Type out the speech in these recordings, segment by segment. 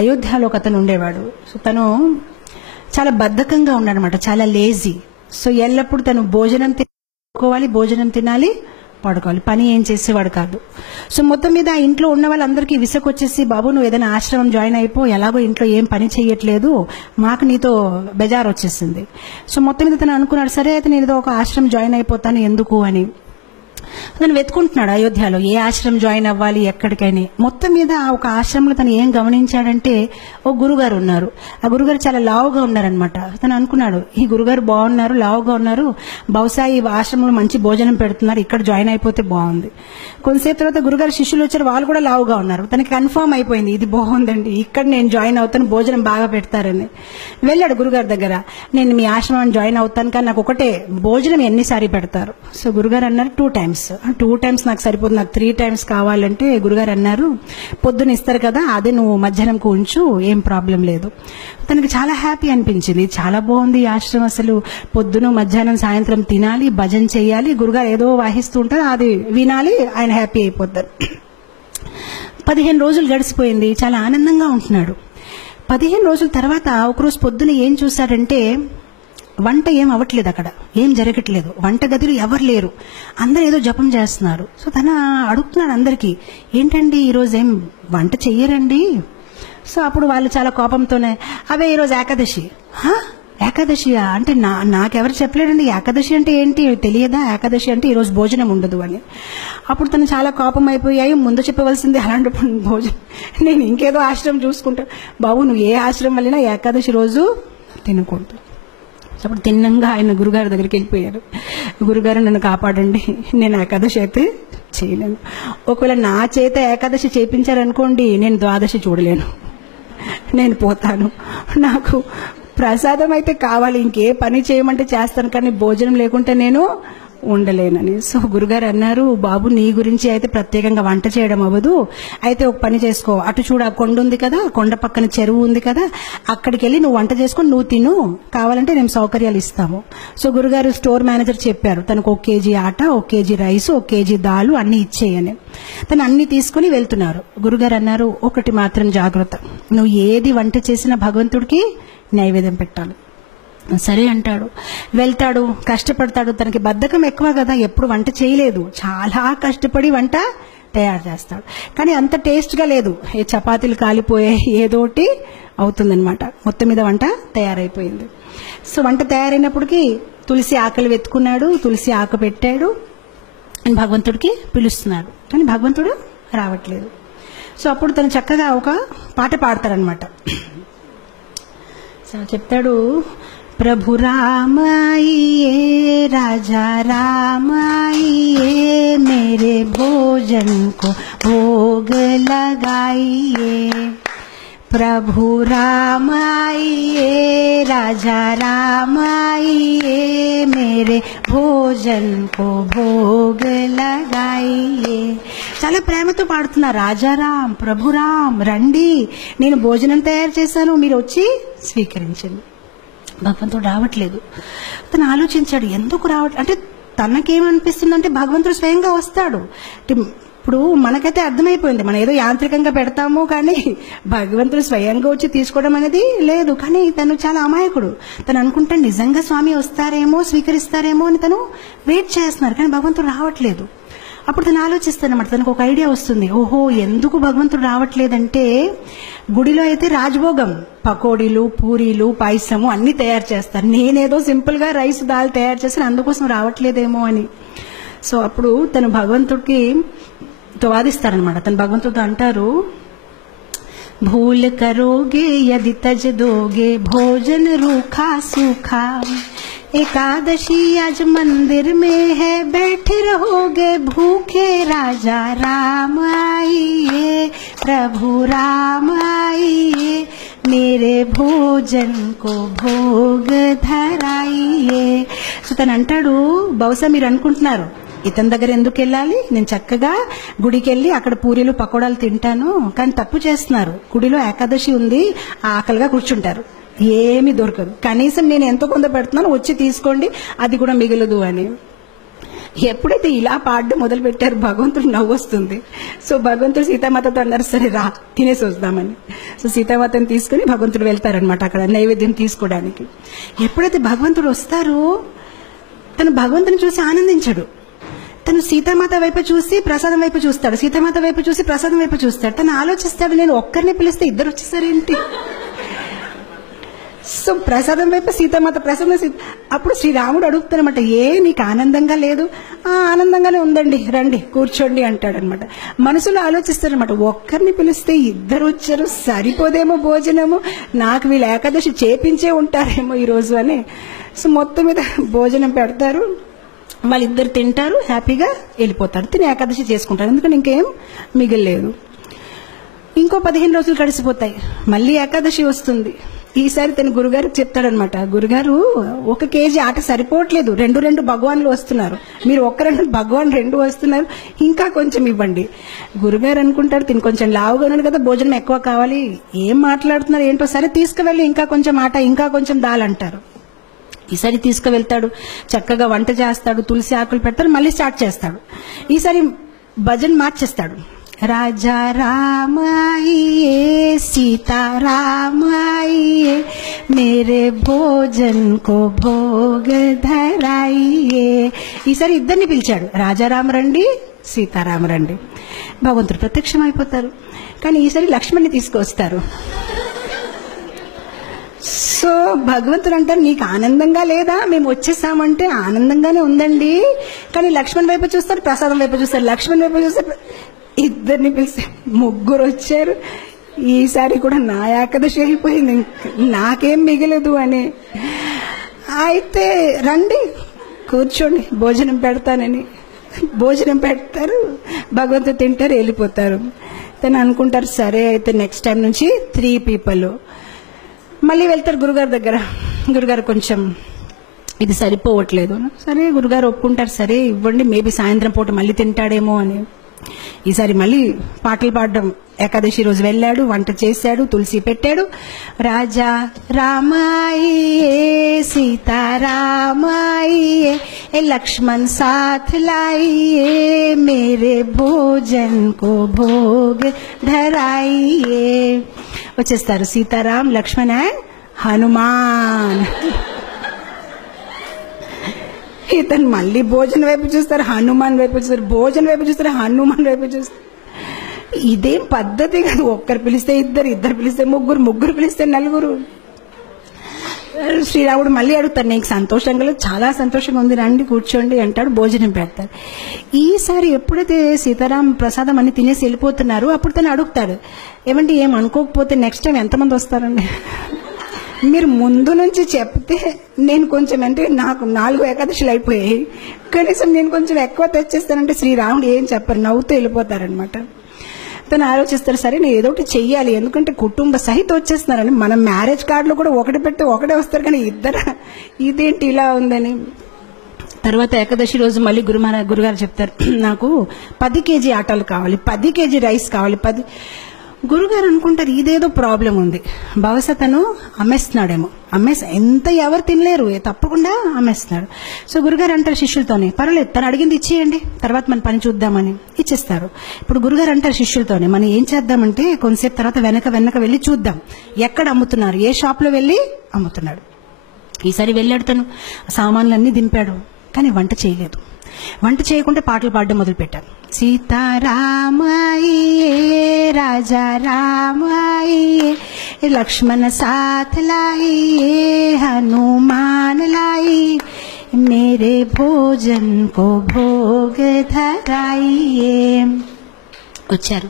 అయోధ్యలో ఒక అతను ఉండేవాడు. సో తను చాలా బద్ధకంగా ఉన్నాడనమాట, చాలా లేజీ. సో ఎల్లప్పుడు తను భోజనం తినుకోవాలి, భోజనం తినాలి, పడుకోవాలి, పని ఏం చేసేవాడు కాదు. సో మొత్తం మీద ఆ ఇంట్లో ఉన్న వాళ్ళందరికీ విసుకొచ్చేసి, బాబు నువ్వు ఏదైనా ఆశ్రమం జాయిన్ అయిపో, ఎలాగో ఇంట్లో ఏం పని చేయట్లేదు, మాకు నీతో బెజార్ వచ్చేసింది. సో మొత్తం మీద తను అనుకున్నాడు, సరే అయితే నేను ఏదో ఒక ఆశ్రమం జాయిన్ అయిపోతాను ఎందుకు అని. తను వెతుకుంటున్నాడు అయోధ్యలో ఏ ఆశ్రమం జాయిన్ అవ్వాలి ఎక్కడికైనా. మొత్తం మీద ఒక ఆశ్రమంలో తను ఏం గమనించాడంటే, ఓ గురుగారు ఉన్నారు. ఆ గురుగారు చాలా లావుగా ఉన్నారనమాట. తను అనుకున్నాడు, ఈ గురుగారు బాగున్నారు, లావుగా ఉన్నారు, బహుశా ఈ ఆశ్రమంలో మంచి భోజనం పెడుతున్నారు, ఇక్కడ జాయిన్ అయిపోతే బాగుంది. కొంతసేపు తర్వాత గురుగారు శిష్యులు వచ్చారు, వాళ్ళు కూడా లావుగా ఉన్నారు. తనకి కన్ఫర్మ్ అయిపోయింది, ఇది బాగుందండి, ఇక్కడ నేను జాయిన్ అవుతాను, భోజనం బాగా పెడతారని. వెళ్ళాడు గురుగారి దగ్గర, నేను మీ ఆశ్రమాన్ని జాయిన్ అవుతాను, కానీ నాకు ఒకటే, భోజనం ఎన్నిసారి పెడతారు? సో గురుగారు అన్నారు 2 times. 2 times నాకు సరిపోతుంది, నాకు 3 times కావాలంటే గురుగారు అన్నారు, పొద్దున ఇస్తారు కదా, అదే నువ్వు మధ్యాహ్నంకు ఉంచు, ఏం ప్రాబ్లం లేదు. తనకి చాలా హ్యాపీ అనిపించింది, చాలా బాగుంది ఈ ఆశ్రమం, అసలు పొద్దున మధ్యాహ్నం సాయంత్రం తినాలి, భజన చేయాలి, గురుగారు ఏదో వాహిస్తూ ఉంటారు, అది వినాలి, ఆయన హ్యాపీ అయిపోతారు. 15 రోజులు గడిచిపోయింది, చాలా ఆనందంగా ఉంటున్నాడు. 15 రోజుల తర్వాత ఒకరోజు పొద్దున ఏం చూశాడంటే, వంట ఏం అవ్వట్లేదు, అక్కడ ఏం జరగట్లేదు, వంట గదిలో ఎవరు లేరు, అందరూ ఏదో జపం చేస్తున్నారు. సో తన అడుగుతున్నాడు అందరికీ, ఏంటండి ఈరోజు ఏం వంట చెయ్యరండి? సో అప్పుడు వాళ్ళు చాలా కోపంతోనే, అవే ఈరోజు ఏకాదశి. ఏకాదశియా అంటే నాకెవరు చెప్పలేడండి, ఏకాదశి అంటే ఏంటి తెలియదా, ఏకాదశి అంటే ఈరోజు భోజనం ఉండదు అని. అప్పుడు తను చాలా కోపం అయిపోయాయి, ముందు చెప్పవలసింది, అలాంటప్పుడు భోజనం నేను ఇంకేదో ఆశ్రమం చూసుకుంటా. బాబు నువ్వు ఏ ఆశ్రమం వెళ్ళినా ఏకాదశి రోజు తినకూడదు. అప్పుడు తిన్నంగా ఆయన గురుగారి దగ్గరికి వెళ్ళిపోయారు, గురుగారు నన్ను కాపాడండి, నేను ఏకాదశి అయితే చేయలేను, ఒకవేళ నా చేత ఏకాదశి చేయించారనుకోండి, నేను ద్వాదశి చూడలేను, నేను పోతాను, నాకు ప్రసాదం అయితే కావాలి, ఇంకే పని చేయమంటే చేస్తాను, కానీ భోజనం లేకుంటే నేను ఉండలేనని. సో గురుగారు అన్నారు, బాబు నీ గురించి అయితే ప్రత్యేకంగా వంట చేయడం అవ్వదు, అయితే ఒక పని చేసుకో, అటు చూడ కొండ ఉంది కదా, కొండ పక్కన చెరువు ఉంది కదా, అక్కడికి వెళ్ళి నువ్వు వంట చేసుకొని నువ్వు తిను, కావాలంటే మేము సౌకర్యాలు ఇస్తాము. సో గురుగారు స్టోర్ మేనేజర్ చెప్పారు, తనకు 1 kg ఆట, 1 kg రైస్, 1 kg దాలు అన్ని ఇచ్చేయని. తను అన్ని తీసుకుని వెళ్తున్నారు. గురుగారు అన్నారు, ఒకటి మాత్రం జాగ్రత్త, నువ్వు ఏది వంట చేసినా భగవంతుడికి నైవేద్యం పెట్టాలి. సరే అంటాడు, వెళ్తాడు, కష్టపడతాడు, తనకి బద్ధకం ఎక్కువ కదా, ఎప్పుడు వంట చేయలేదు, చాలా కష్టపడి వంట తయారు చేస్తాడు, కానీ అంత టేస్ట్గా లేదు, ఏ చపాతీలు కాలిపోయాయి, ఏదోటి అవుతుందనమాట. మొత్తం మీద వంట తయారైపోయింది. సో వంట తయారైనప్పటికీ తులసి ఆకలి వెతుకున్నాడు, తులసి ఆకు పెట్టాడు, భగవంతుడికి పిలుస్తున్నాడు, కానీ భగవంతుడు రావట్లేదు. సో అప్పుడు తను చక్కగా ఒక పాట పాడతాడనమాట. సో చెప్తాడు, प्रभु राम आइए, राजा राम आइए, मेरे भोजन को भोग लगाइए, प्रभु राम आइए, राजा राम आइए, मेरे भोजन को भोग लगाइए. చాలా ప్రేమతో పాడుతున్నా, రాజారాం ప్రభురాం రండి, నేను భోజనం తయారు చేశాను, మీరు వచ్చి స్వీకరించండి. భగవంతుడు రావట్లేదు. తను ఆలోచించాడు, ఎందుకు రావట్లేదు అంటే, తనకేమనిపిస్తుందంటే భగవంతుడు స్వయంగా వస్తాడు. ఇప్పుడు మనకైతే అర్థమైపోయింది, మనం ఏదో యాంత్రికంగా పెడతాము, కానీ భగవంతుడు స్వయంగా వచ్చి తీసుకోవడం అనేది లేదు. కానీ తను చాలా అమాయకుడు, తను అనుకుంటాడు నిజంగా స్వామి వస్తారేమో, స్వీకరిస్తారేమో అని తను వెయిట్ చేస్తున్నారు, కానీ భగవంతుడు రావట్లేదు. అప్పుడు తను ఆలోచిస్తానమాట, తనకు ఒక ఐడియా వస్తుంది, ఓహో ఎందుకు భగవంతుడు రావట్లేదంటే, గుడిలో అయితే రాజభోగం, పకోడీలు, పూరీలు, పాయసము అన్ని తయారు చేస్తారు, నేనేదో సింపుల్ గా రైస్ దాల్ తయారు చేస్తాను, అందుకోసం రావట్లేదేమో అని. సో అప్పుడు తను భగవంతుడికి వాదిస్తారనమాట. తను భగవంతుడితో అంటారు, భూల్ కరోగే యది తజ్ దోగే భోజన్ రూఖా సూఖా, एकादशी आज मंदिर में है, बैठे रहोगे भूखे, राजा राम आइए, प्रभु राम आइए, मेरे भोजन को भोग धराइए. సో తను అంటాడు, బహుశా మీరు అనుకుంటున్నారు ఇతని దగ్గర ఎందుకు వెళ్ళాలి, నేను చక్కగా గుడికి వెళ్ళి అక్కడ పూరీలు పకోడాలు తింటాను, కానీ తప్పు చేస్తున్నారు, గుడిలో ఏకాదశి ఉంది, ఆకలిగా కూర్చుంటారు, ఏమీ దొరకదు, కనీసం నేను ఎంతో కొంత పెడుతున్నాను, వచ్చి తీసుకోండి, అది కూడా మిగలదు అని. ఎప్పుడైతే ఇలా పాడడం మొదలు పెట్టారు భగవంతుడు నవ్వు వస్తుంది. సో భగవంతుడు సీతామాతతో అన్నారు, సరే రా తినేసి వద్దామని. సో సీతామాతని తీసుకుని భగవంతుడు వెళ్తారనమాట అక్కడ నైవేద్యం తీసుకోవడానికి. ఎప్పుడైతే భగవంతుడు వస్తారో తను భగవంతుని చూసి ఆనందించడు. తను సీతామాత వైపు చూసి ప్రసాదం వైపు చూస్తాడు, సీతామాత వైపు చూసి ప్రసాదం వైపు చూస్తాడు. తను ఆలోచిస్తాడు, నేను ఒక్కరిని పిలిస్తే ఇద్దరు వచ్చేసారేంటి. సో ప్రసాదం వైపు సీతామాత, ప్రసాదం అప్పుడు శ్రీరాముడు అడుగుతారనమాట, ఏ నీకు ఆనందంగా లేదు? ఆనందంగానే ఉందండి, రండి కూర్చోండి అంటాడనమాట. మనసులో ఆలోచిస్తారనమాట, ఒక్కరిని పిలిస్తే ఇద్దరు వచ్చారు, సరిపోదేమో భోజనము, నాకు వీళ్ళు ఏకాదశి చేపించే ఉంటారేమో ఈరోజు అని. సో మొత్తం మీద భోజనం పెడతారు, వాళ్ళిద్దరు తింటారు, హ్యాపీగా వెళ్ళిపోతారు, తిని ఏకాదశి చేసుకుంటారు, ఎందుకంటే ఇంకేం మిగిలేదు. ఇంకో 15 రోజులు గడిచిపోతాయి, మళ్ళీ ఏకాదశి వస్తుంది. ఈసారి తన గురుగారికి చెప్తాడనమాట, గురుగారు 1 కేజీ ఆట సరిపోవట్లేదు, 2 భగవాన్లు వస్తున్నారు, మీరు 1 భగవాన్ 2 వస్తున్నారు, ఇంకా కొంచెం ఇవ్వండి. గురుగారు అనుకుంటారు, తిని కొంచెం లావుగా ఉన్నాడు కదా, భోజనం ఎక్కువ కావాలి, ఏం మాట్లాడుతున్నారు ఏంటో, సరే తీసుకువెళ్ళి ఇంకా కొంచెం ఆట, ఇంకా కొంచెం దాల్ అంటారు. ఈసారి తీసుకువెళ్తాడు, చక్కగా వంట చేస్తాడు, తులసి ఆకులు పెడతాడు, మళ్ళీ స్టార్ట్ చేస్తాడు. ఈసారి భజన్ మార్చేస్తాడు, రాజా రామ ఆయియే సీతా రామ ఆయియే మేరే భోజన్ కో భోగ ధరాయియే. ఈసారి ఇద్దరిని పిలిచాడు, రాజారామ రండి, సీతారామ రండి. భగవంతుడు ప్రత్యక్షం అయిపోతారు. కానీ ఈసారి లక్ష్మణ్ని తీసుకొస్తారు. సో భగవంతుడు అంటారు, నీకు ఆనందంగా లేదా? మేము వచ్చేసామంటే ఆనందంగానే ఉందండి, కానీ లక్ష్మణ్ వైపు చూస్తారు, ప్రసాదం వైపు చూస్తారు, లక్ష్మణ్ వైపు చూస్తారు. ఇద్దరిని పిలిస్తే 3 వచ్చారు. ఈసారి కూడా నా ఏకాదశి అయిపోయింది, నాకేం మిగలదు అని. అయితే రండి కూర్చోండి భోజనం పెడతానని భోజనం పెడతారు, భగవంతుడు తింటారు, వెళ్ళిపోతారు. తను అనుకుంటారు, సరే అయితే నెక్స్ట్ టైం నుంచి 3 పీపుల్. మళ్ళీ వెళ్తారు గురుగారి దగ్గర, గురుగారు కొంచెం ఇది సరిపోవట్లేదు. సరే గురుగారు ఒప్పుకుంటారు, సరే ఇవ్వండి, మేబీ సాయంత్రం పూట మళ్ళీ తింటాడేమో అని. ఈసారి మళ్ళీ పాటలు పాడడం, ఏకాదశి రోజు వెళ్ళాడు, వంట చేశాడు, తులసి పెట్టాడు. రాజా రామాయియే సీతారామాయియే లక్ష్మణ్ సాథ్ లాయియే మేరే భోజన్ కో భోగ్ ధరాయియే. వచ్చేస్తారు సీతారాం, లక్ష్మణ్ అండ్ హనుమాన్. ఇతను మళ్ళీ భోజనం వైపు చూస్తారు, హనుమాన్ వైపు చూస్తారు, భోజనం వైపు చూస్తారు, హనుమాన్ వైపు చూస్తారు. ఇదేం పద్ధతి కాదు, ఒక్కరు పిలిస్తే ఇద్దరు, ఇద్దరు పిలిస్తే ముగ్గురు, ముగ్గురు పిలిస్తే 4. శ్రీరాముడు మళ్ళీ అడుగుతారు, నీకు సంతోషంగా లేదు? చాలా సంతోషంగా ఉంది, రండి కూర్చోండి అంటాడు, భోజనం పెడతారు. ఈసారి ఎప్పుడైతే సీతారాం ప్రసాదం అన్ని తినేసి వెళ్ళిపోతున్నారు, అప్పుడు తను అడుగుతాడు, ఏమంటే ఏం అనుకోకపోతే నెక్స్ట్ టైం ఎంతమంది వస్తారండి? మీరు ముందు నుంచి చెప్తే నేను కొంచెం, అంటే నాకు 4 ఏకాదశులు అయిపోయాయి, కనీసం నేను కొంచెం ఎక్కువ తెచ్చేస్తానంటే శ్రీరాముడు ఏం చెప్పరు, నవ్వుతూ వెళ్ళిపోతారనమాట. తను ఆలోచిస్తారు, సరే నేను ఏదో ఒకటి చెయ్యాలి, ఎందుకంటే కుటుంబ సహిత వచ్చేస్తున్నారని. మనం మ్యారేజ్ కార్డులో కూడా 1 పెడితే 1 వస్తారు, కానీ 2 ఇదేంటి ఇలా ఉందని. తర్వాత ఏకాదశి రోజు మళ్ళీ గురుగారు చెప్తారు, నాకు 10 కేజీ ఆటలు కావాలి, 10 కేజీ రైస్ కావాలి. గురుగారు అనుకుంటారు, ఇదేదో ప్రాబ్లం ఉంది, బహుశా తను అమ్మేస్తున్నాడేమో, ఎంత ఎవరు తినలేరు, తప్పకుండా అమ్మేస్తున్నాడు. సో గురుగారు అంటారు శిష్యులతోనే, పర్వాలేదు తను అడిగింది ఇచ్చేయండి, తర్వాత మన పని చూద్దామని ఇచ్చేస్తారు. ఇప్పుడు గురుగారు అంటారు శిష్యులతోనే, మనం ఏం చేద్దామంటే కొంతసేపు తర్వాత వెనక వెళ్ళి చూద్దాం, ఎక్కడ అమ్ముతున్నారు, ఏ షాప్లో వెళ్ళి అమ్ముతున్నాడు. ఈసారి వెళ్ళాడు, తను సామాన్లన్నీ దింపాడు, కానీ వంట చేయలేదు. వంట చేయకుండా పాటలు పాడడం మొదలు పెట్టారు. సీతారామాయియే రాజా రామాయియే లక్ష్మణ సాథ్ లాయియే హనుమాన్ లాయి మేరే భోజన్ కో భోగ ధరాయియే. వచ్చారు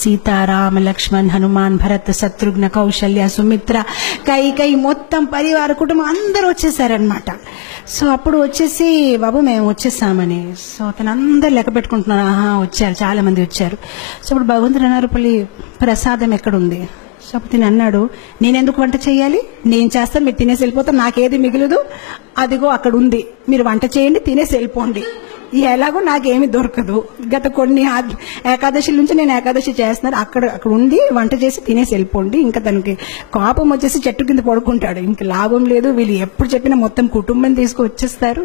సీతారామ లక్ష్మణ్ హనుమాన్ భరత్ శత్రుఘ్న కౌశల్య సుమిత్ర కైకై మొత్తం పరివార కుటుంబం అందరూ వచ్చేసారనమాట. సో అప్పుడు వచ్చేసి, బాబు మేము వచ్చేసామని. సో అతను అందరు లెక్క పెట్టుకుంటున్నారు, వచ్చారు, చాలా మంది వచ్చారు. సో అప్పుడు భగవంతుడు అన్నారు, ప్రసాదం ఎక్కడుంది? సో అప్పుడు తిని అన్నాడు, నేనెందుకు వంట చేయాలి, నేను చేస్తాను, మీరు తినేసి వెళ్ళిపోతారు, నాకేది మిగలదు, అదిగో అక్కడ ఉంది, మీరు వంట చేయండి, తినేసి వెళ్ళిపోండి, ఎలాగో నాకేమీ దొరకదు, గత కొన్ని ఏకాదశి నుంచి నేను ఏకాదశి చేస్తున్నాను, అక్కడ ఉండి వంట చేసి తినేసి వెళ్ళిపోండి. ఇంకా తనకి కోపం వచ్చేసి చెట్టు కింద పడుకుంటాడు, ఇంకా లాభం లేదు, వీళ్ళు ఎప్పుడు చెప్పినా మొత్తం కుటుంబం తీసుకు వచ్చేస్తారు.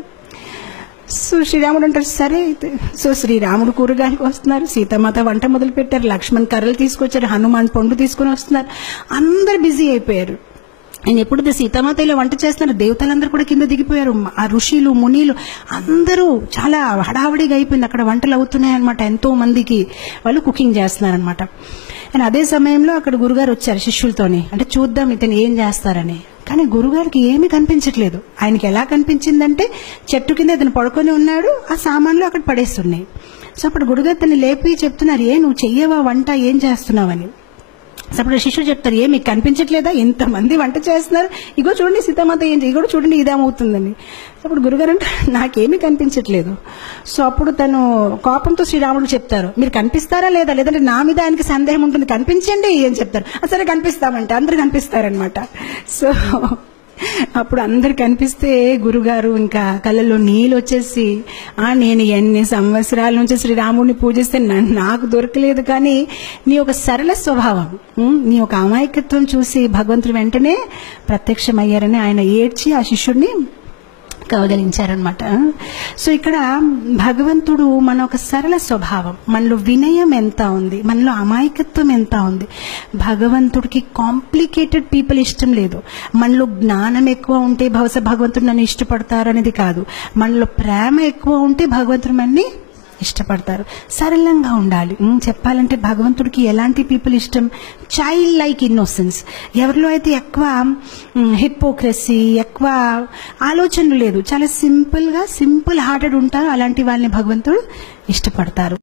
సో శ్రీరాముడు అంటారు సరే అయితే. సో శ్రీరాముడు కూరగాయలకు వస్తున్నారు, సీతామాత వంట మొదలు పెట్టారు, లక్ష్మణ్ కర్రలు తీసుకొచ్చారు, హనుమాన్ పండు తీసుకుని వస్తున్నారు, అందరు బిజీ అయిపోయారు. ఆయన ఎప్పుడైతే సీతామాత ఇలా వంట చేస్తున్నారు, దేవతలందరూ కూడా కింద దిగిపోయారు, ఆ ఋషులు మునీలు అందరూ చాలా హడావడిగా అయిపోయింది. అక్కడ వంటలు అవుతున్నాయన్నమాట, ఎంతో మందికి వాళ్ళు కుకింగ్ చేస్తున్నారనమాట. అండ్ అదే సమయంలో అక్కడ గురుగారు వచ్చారు శిష్యులతోని, అంటే చూద్దాం ఇతను ఏం చేస్తారని. కానీ గురుగారికి ఏమీ కనిపించట్లేదు. ఆయనకి ఎలా కనిపించిందంటే చెట్టు కింద ఇతను పడుకొని ఉన్నాడు, ఆ సామాన్లు అక్కడ పడేస్తున్నాయి. సో అప్పుడు గురుగారు తను లేపి చెప్తున్నారు, నువ్వు చెయ్యవా వంట, ఏం చేస్తున్నావని. అప్పుడు శిష్యుడు చెప్తారు, మీకు కనిపించట్లేదా, ఇంతమంది వంట చేస్తున్నారు, ఇగో చూడండి సీతామాత ఏంటి, ఇగో చూడండి ఇదేమవుతుందని. అప్పుడు గురుగారు అంటే నాకేమీ కనిపించట్లేదు. సో అప్పుడు తను కోపంతో శ్రీరాముడు చెప్తారు, మీరు కనిపిస్తారా లేదా, లేదంటే నా మీద ఆయనకి సందేహం ఉంటుంది, కనిపించండి అని చెప్తారు. సరే కనిపిస్తామంటే అందరు కనిపిస్తారనమాట. సో అప్పుడు అందరు కనిపిస్తే గురుగారు ఇంకా కళ్ళల్లో నీళ్ళు వచ్చేసి, నేను ఎన్ని సంవత్సరాల నుంచి శ్రీరాముడిని పూజిస్తే నాకు దొరకలేదు, కానీ నీ ఒక సరళ స్వభావం, నీ ఒక అమాయకత్వం చూసి భగవంతుడు వెంటనే ప్రత్యక్షమయ్యారని ఆయన ఏడ్చి ఆ శిష్యుడిని కవగలించారనమాట. సో ఇక్కడ భగవంతుడు మన ఒక సరళ స్వభావం, మనలో వినయం ఎంత ఉంది, మనలో అమాయకత్వం ఎంత ఉంది. భగవంతుడికి కాంప్లికేటెడ్ పీపుల్ ఇష్టం లేదు. మనలో జ్ఞానం ఎక్కువ ఉంటే బహుశా భగవంతుడు నన్ను ఇష్టపడతారు అనేది కాదు, మనలో ప్రేమ ఎక్కువ ఉంటే భగవంతుడు మనని ఇష్టపడతారు. సరళంగా ఉండాలి. చెప్పాలంటే భగవంతుడికి ఎలాంటి పీపుల్ ఇష్టం, చైల్డ్ లైక్ ఇన్నోసెన్స్. ఎవరిలో అయితే ఎక్కువ హిపోక్రసీ, ఎక్కువ ఆలోచనలు లేదు, చాలా సింపుల్ హార్టెడ్ ఉంటారు, అలాంటి వాళ్ళని భగవంతుడు ఇష్టపడతారు.